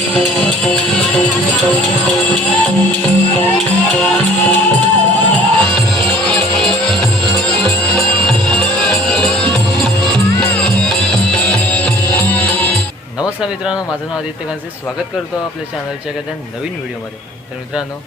नमस्कार मित्रांनो माझं नाव आदित्य कांसे स्वागत करतो आपल्या चॅनलच्या एखाद्या नवीन व्हिडिओमध्ये तर मित्रांनो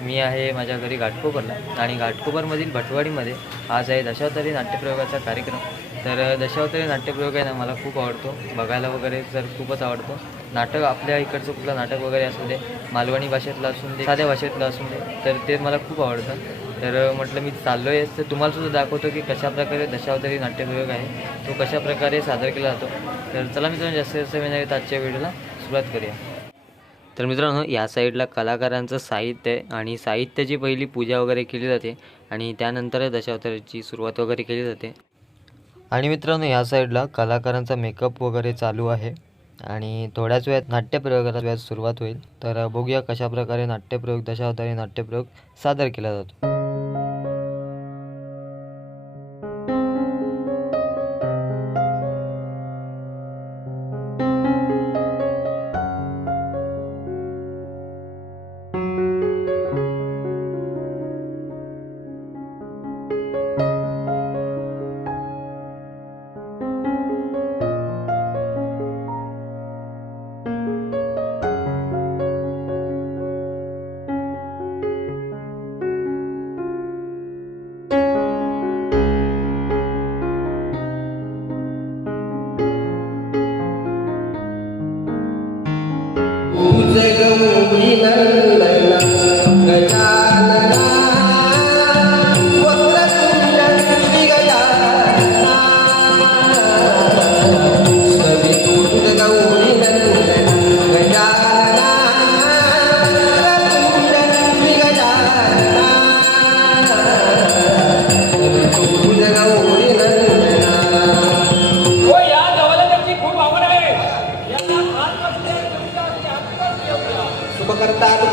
मी आहे माझ्या घरी घाटकोपरला आणि घाटकोपरमधील भटवाडीमध्ये आज आहे दशावतारी नाट्यप्रयोगाचा कार्यक्रम. तर दशावतारी नाट्यप्रयोग आहे ना मला खूप आवडतो. बघायला वगैरे तर खूपच आवडतो. नाटक आपल्या इकडचं कुठलं नाटक वगैरे असू दे मालवणी भाषेतलं असून दे साध्या भाषेतलं असून दे तर ते मला खूप आवडतं. तर म्हटलं मी चाललो आहे तर तुम्हाला सुद्धा दाखवतो की कशाप्रकारे दशावतारी नाट्यप्रयोग आहे तो कशाप्रकारे सादर केला जातो. तर चला मित्रांनो जास्त जास्त वेळ आजच्या व्हिडिओला सुरुवात करूया. तर मित्रांनो या साईडला कलाकारांचं साहित्य आहे आणि साहित्याची पहिली पूजा वगैरे केली जाते आणि त्यानंतर दशावताराची सुरुवात वगैरे केली जाते. आणि मित्रांनो या साईडला कलाकारांचा मेकअप वगैरे चालू आहे. आणि थोड्याच वेळात नाट्यप्रयोगाला वेळात सुरुवात होईल. तर बघूया कशाप्रकारे नाट्यप्रयोग दशावतारी नाट्यप्रयोग सादर केला जातो.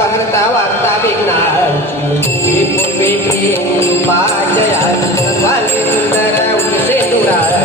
सुखकर्ता वार्ता विघ्नाची. पूर्वेची पाजया झाले सुंदर उषेंदुरा दुरा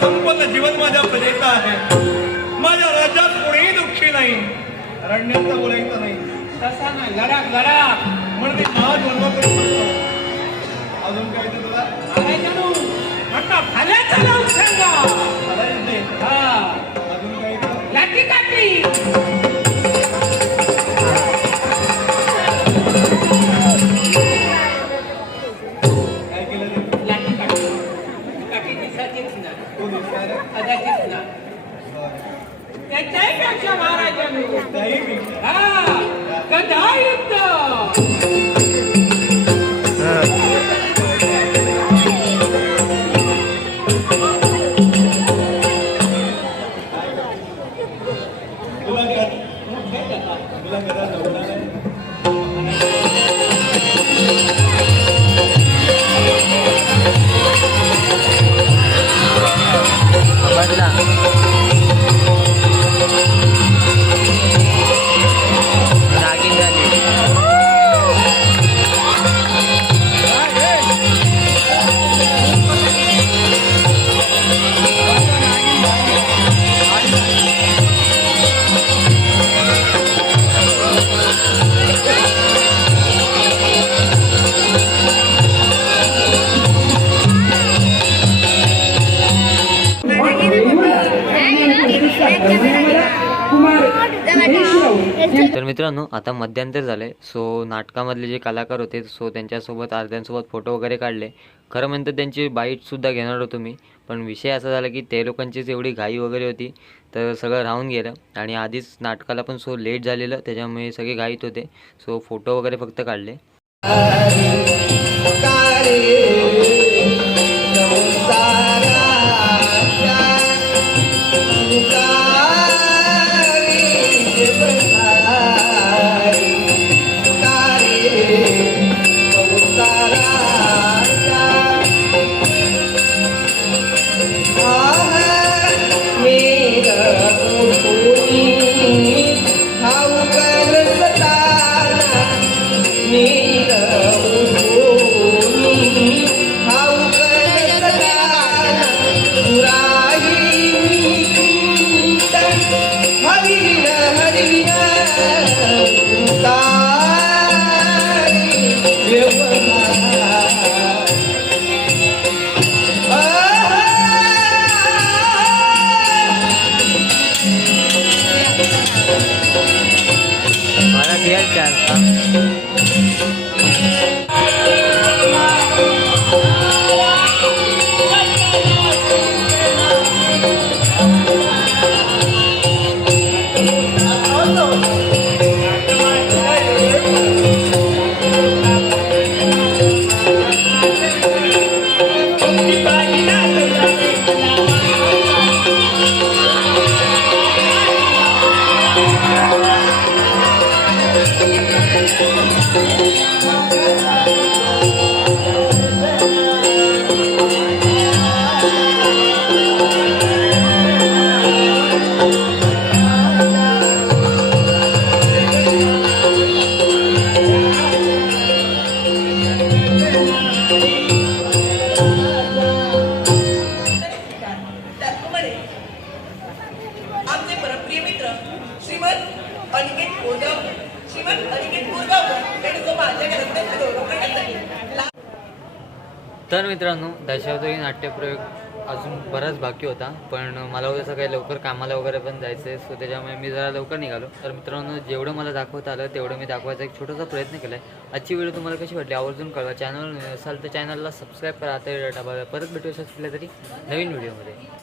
संपन्न जीवन माझ्या प्रदेश आहे. माझ्या राज्यात कोणीही दुःखी नाही. अरण्यात बोलायचं नाही. तसा नाही. लडाख लडाख म्हणजे महान जन्म करू शकतो अजून काय ते तुला? आता सांगा. हा. अजून काय? लाठी काठी. 不要这 मित्रांनो आता मध्यंतर झाले सो नाटकामधले जे कलाकार होते सो त्यांच्यासोबत अर्ध्यांसोबत फोटो वगैरे काढले. खरं म्हणतं त्यांची बाईटसुद्धा घेणार होतो मी. पण विषय असा झाला की ते लोकांचीच एवढी घाई वगैरे होती. तर सगळं राहून गेलं. आणि आधीच नाटकाला पण सो लेट झालेलं. त्याच्यामुळे सगळे घाईत होते. सो फोटो वगैरे फक्त काढले. तर मित्रांनो दशावतारी नाट्यप्रयोग अजून बराच बाकी होता पण मला उद्या सकाळी लवकर कामाला वगैरे पण जायचं आहे सो त्याच्यामुळे मी जरा लवकर निघालो. तर मित्रांनो जेवढं मला दाखवता आलं तेवढं मी दाखवायचा एक छोटासा प्रयत्न केला आहे आजची व्हिडिओ तुम्हाला कशी वाटली आवर्जून कळवा. चॅनल असाल तर चॅनलला सबस्क्राईब करा आता परत भेटू शकले तरी नवीन व्हिडिओमध्ये